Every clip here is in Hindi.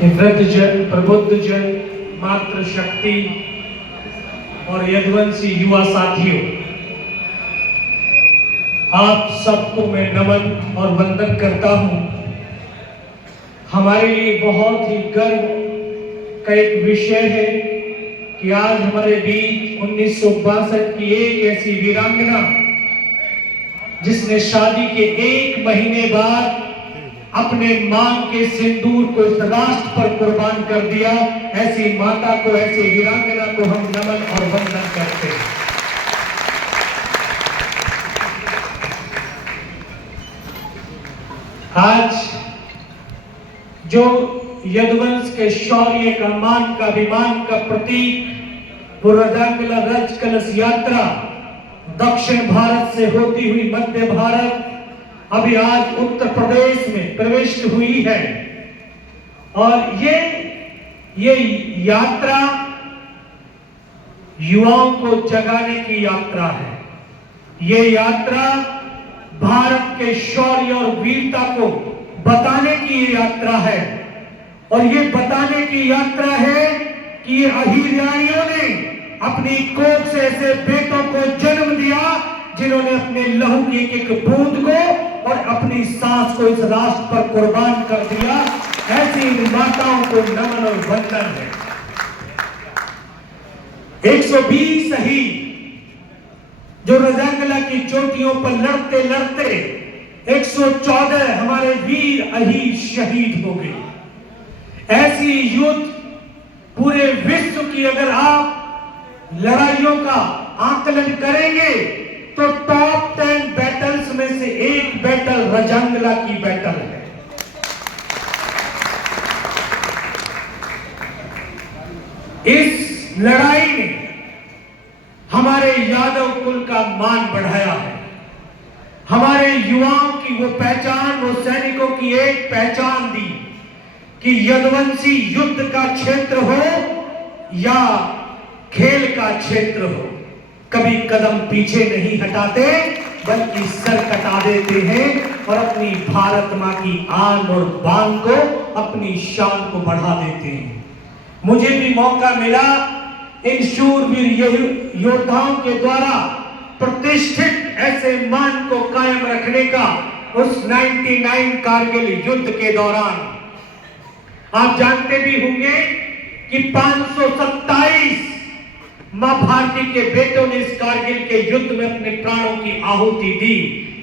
कि वृद्धजन, प्रबुद्धजन, मातृशक्ति और यदुवंशी युवा साथियों, आप सबको मैं नमन और वंदन करता हूं। हमारे लिए बहुत ही गर्व का एक विषय है कि आज हमारे बीच 1962 की एक ऐसी वीरांगना जिसने शादी के 1 महीने बाद अपने मांग के सिंदूर को इस राष्ट्र पर कुर्बान कर दिया, ऐसी माता को, ऐसी वीरांगना को हम नमन और वंदन करते हैं। आज जो यदुवंश के शौर्य का, मान का, अभिमान का प्रतीक वो रजांगला रज कलश यात्रा दक्षिण भारत से होती हुई मध्य भारत अभी आज उत्तर प्रदेश में प्रविष्ट हुई है। और ये यात्रा युवाओं को जगाने की यात्रा है। ये यात्रा भारत के शौर्य और वीरता को बताने की यात्रा है। और ये बताने की यात्रा है कि ये अहिरानियों ने अपनी कोख से ऐसे बेटों को जन्म दिया जिन्होंने अपने लहू की एक एक बूंद को और अपनी सांस को इस राष्ट्र पर कुर्बान कर दिया। ऐसी माताओं को नमन और वंदन है। 120 शहीद जो रजांगला की चोटियों पर लड़ते लड़ते 114 हमारे वीर अहीर शहीद हो गए। ऐसी युद्ध पूरे विश्व की अगर आप लड़ाइयों का आकलन करेंगे तो टॉप 10 बैटल्स में से एक बैटल रजांगला की बैटल है। इस लड़ाई ने हमारे यादव कुल का मान बढ़ाया है। हमारे युवाओं की वो पहचान, वो सैनिकों की एक पहचान दी कि यदुवंशी युद्ध का क्षेत्र हो या खेल का क्षेत्र हो, कभी कदम पीछे नहीं हटाते बल्कि सर कटा देते हैं और अपनी भारत मां की आन और बान को, अपनी शान को बढ़ा देते हैं। मुझे भी मौका मिला इन शूरवीर योद्धाओं के द्वारा प्रतिष्ठित ऐसे मान को कायम रखने का उस 99 कारगिल युद्ध के दौरान। आप जानते भी होंगे कि 527 मां भारती के बेटों ने इस कारगिल के युद्ध में अपने प्राणों की आहुति दी।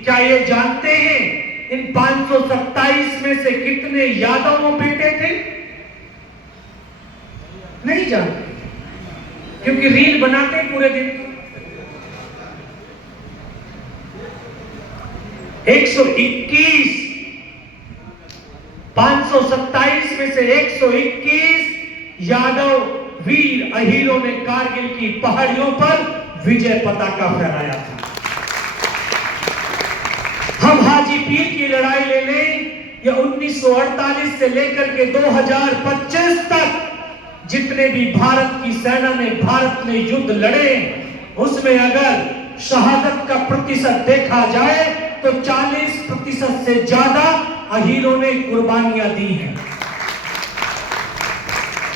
क्या ये जानते हैं इन 527 में से कितने यादव बेटे थे? नहीं जानते, क्योंकि रील बनाते पूरे दिन। 121 527 में से 121 यादव वीर अहीरों ने कारगिल की पहाड़ियों पर विजय पताका फहराया था। हम हाजी पीर की लड़ाई ले लें या 1948 से लेकर के 2025 तक जितने भी भारत की सेना ने, भारत ने युद्ध लड़े, उसमें अगर शहादत का प्रतिशत देखा जाए तो 40% से ज्यादा अहीरों ने कुर्बानियां दी हैं।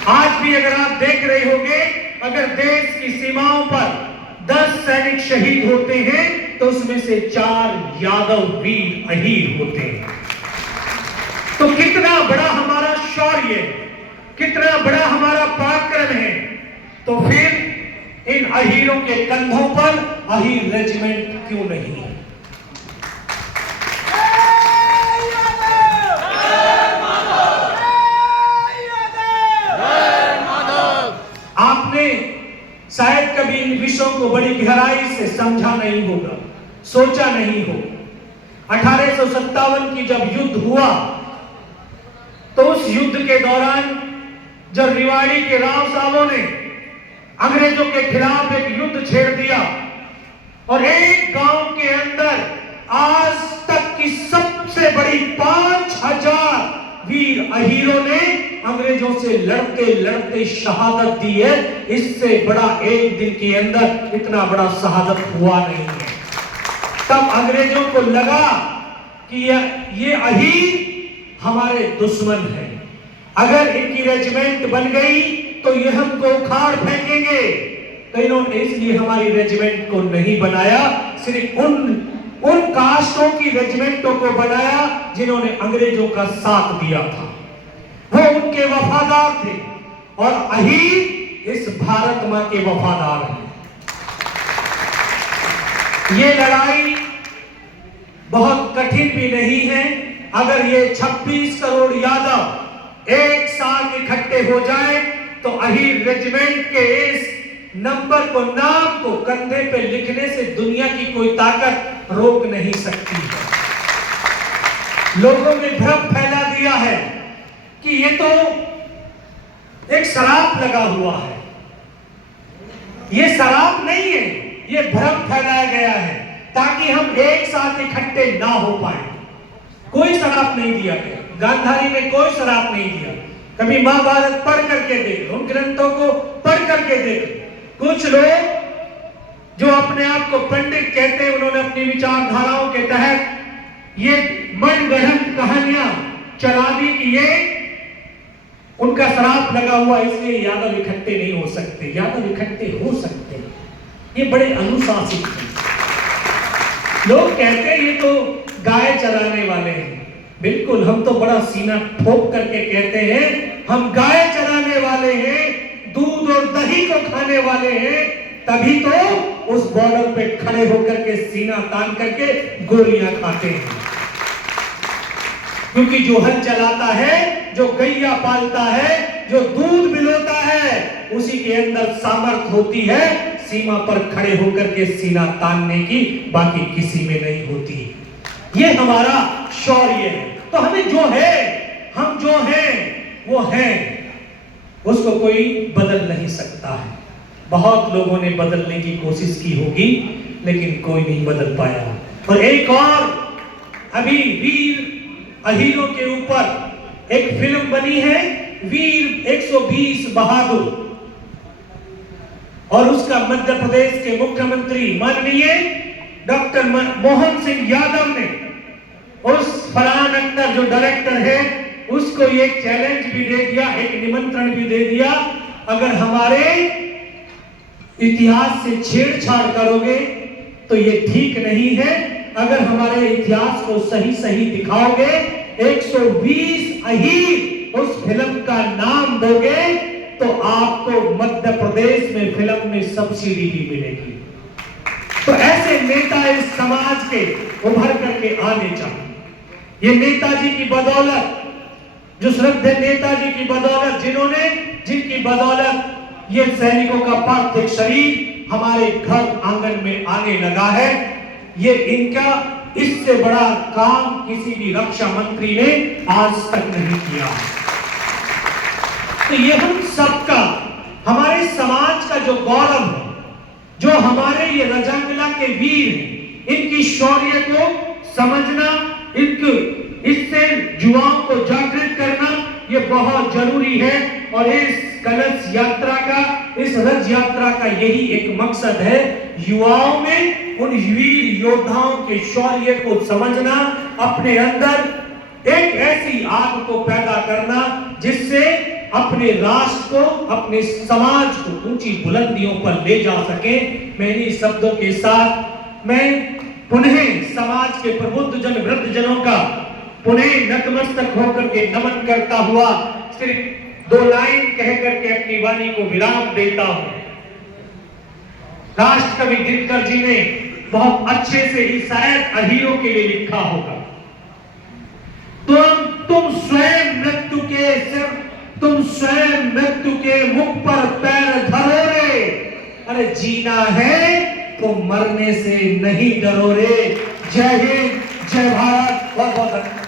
आज भी अगर आप देख रहे होंगे, अगर देश की सीमाओं पर 10 सैनिक शहीद होते हैं तो उसमें से 4 यादव वीर अहीर होते हैं। तो कितना बड़ा हमारा शौर्य, कितना बड़ा हमारा पराक्रम है। तो फिर इन अहीरों के कंधों पर अहीर रेजिमेंट क्यों नहीं है? आपने शायद कभी इन विषयों को बड़ी गहराई से समझा नहीं होगा, सोचा नहीं होगा। 1857 की जब युद्ध हुआ तो उस युद्ध के दौरान जब रिवाड़ी के राव साहबों ने अंग्रेजों के खिलाफ एक युद्ध छेड़ दिया और एक गांव के अंदर आज तक की सबसे बड़ी 5000 वीर अहीरों ने अंग्रेजों से लड़ते लड़ते शहादत दी है। इससे बड़ा एक दिन के अंदर इतना बड़ा शहादत हुआ नहीं है। तब अंग्रेजों को लगा कि ये अहीर हमारे दुश्मन है अगर इनकी रेजिमेंट बन गई तो ये हमको उखाड़ फेंकेंगे। तो इन्होंने इसलिए हमारी रेजिमेंट को नहीं बनाया, सिर्फ उन कास्टों की रेजिमेंटों को बनाया जिन्होंने अंग्रेजों का साथ दिया था, वो उनके वफादार थे। और अहीर इस भारत मां के वफादार हैं। ये लड़ाई बहुत कठिन भी नहीं है। अगर ये 26 करोड़ यादव एक साथ इकट्ठे हो जाए तो अहीर रेजिमेंट के इस नंबर को, नाम को कंधे पे लिखने से दुनिया की कोई ताकत रोक नहीं सकती है। लोगों ने भ्रम फैला दिया है कि ये तो एक शराब लगा हुआ है। ये शराब नहीं है, ये भ्रम फैलाया गया है ताकि हम एक साथ इकट्ठे ना हो पाए। कोई शराब नहीं दिया गया, गांधारी ने कोई शराब नहीं दिया। कभी महाभारत पढ़ करके देख, उन ग्रंथों को पढ़ करके देख। कुछ लोग जो अपने आप को पंडित कहते हैं, उन्होंने अपनी विचारधाराओं के तहत ये मनगढ़ंत कहानियां चला दी कि ये उनका शराब लगा हुआ, इसलिए यादव इकट्ठे नहीं हो सकते। यादव इकट्ठे हो सकते हैं, ये बड़े अनुशासित हैं। लोग कहते हैं ये तो गाय चराने वाले हैं। बिल्कुल, हम तो बड़ा सीना ठोक करके कहते हैं हम गाय चराने वाले हैं, दूध और दही को खाने वाले हैं। तभी तो उस बॉर्डर पे खड़े होकर के सीना तान करके गोलियां खाते हैं। क्योंकि जो हल चलाता है, जो गैया पालता है, जो दूध पिलाता है, उसी के अंदर सामर्थ होती है सीमा पर खड़े होकर के सीना तानने की, बाकी किसी में नहीं होती। ये हमारा शौर्य है। तो हमें जो है, हम जो हैं वो हैं, उसको कोई बदल नहीं सकता है। बहुत लोगों ने बदलने की कोशिश की होगी लेकिन कोई नहीं बदल पाया। और एक और अभी वीर अहीरों के ऊपर एक फिल्म बनी है, वीर 120 बहादुर, और उसका मध्य प्रदेश के मुख्यमंत्री माननीय डॉक्टर मोहन सिंह यादव ने उस फरहान अख्तर जो डायरेक्टर है उसको ये चैलेंज भी दे दिया, एक निमंत्रण भी दे दिया, अगर हमारे इतिहास से छेड़छाड़ करोगे तो ये ठीक नहीं है। अगर हमारे इतिहास को सही सही दिखाओगे, 120 अहीर उस फिल्म का नाम दोगे तो आपको मध्य प्रदेश में फिल्म में सब्सिडी भी मिलेगी। तो ऐसे नेता इस समाज के उभर करके आने चाहिए। ये नेताजी की बदौलत, जो श्रद्धेय नेताजी की बदौलत, जिनकी बदौलत ये सैनिकों का पार्थिव शरीर हमारे घर आंगन में आने लगा है, ये इनका इससे बड़ा काम किसी भी रक्षा मंत्री ने आज तक नहीं किया। तो ये हम सबका, हमारे समाज का जो गौरव है, जो हमारे ये रजांगला के वीर हैं, इनकी शौर्य को समझना, इससे युवाओं को जागृत करना ये बहुत जरूरी है। और इस कलश यात्रा का, इस रथ यात्रा का यही एक मकसद है, युवाओं में उन वीर योद्धाओं के शौर्य को समझना, अपने अंदर एक ऐसी आग को पैदा करना जिससे अपने राष्ट्र को, अपने समाज को ऊंची बुलंदियों पर ले जा सके। मेरी शब्दों के साथ मैं पुनः समाज के प्रबुद्ध जन, वृद्ध जनों का पुनः नतमस्तक होकर के नमन करता हुआ सिर्फ 2 लाइन कह करके अपनी वाणी को विराम देता हूं। राष्ट्रकवि दिनकर जी ने बहुत अच्छे से ही शायद अहीरों के लिए लिखा होगा, तुम स्वयं मृत्यु के मुख पर पैर धरो रे, अरे जीना है तो मरने से नहीं डरो रे। जय हिंद, जय भारत, बहुत बहुत धन्यवाद।